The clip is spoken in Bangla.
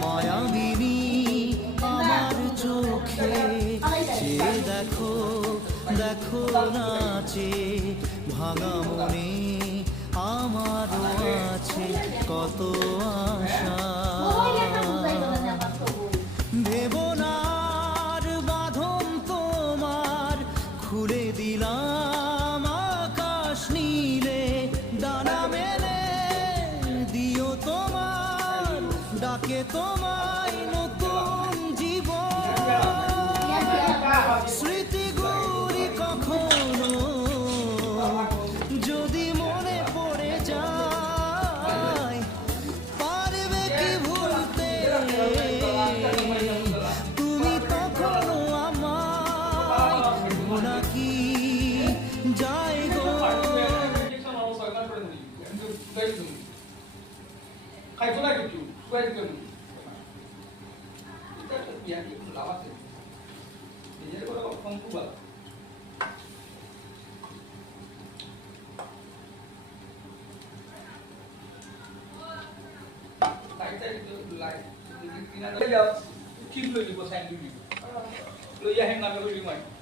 মায়াবিনী আমার চোখে চেয়ে দেখো দেখো নাচে ভাঙা মনে আমারও আছে কত আশা দেবনার বাঁধন তোমার খুলে দিলাম আকাশ নীলে ডানা মেলে দিও তোমার ডাকে তোমায় নতুন জীবন স্মৃতিগুলি কখনো যদি মনে পড়ে যায় পারবে কি ভুলতে তুমি তখনো আমায় নাকি যায় গো Kim lagi buat saya dulu. Lo ya yang ngambil lima.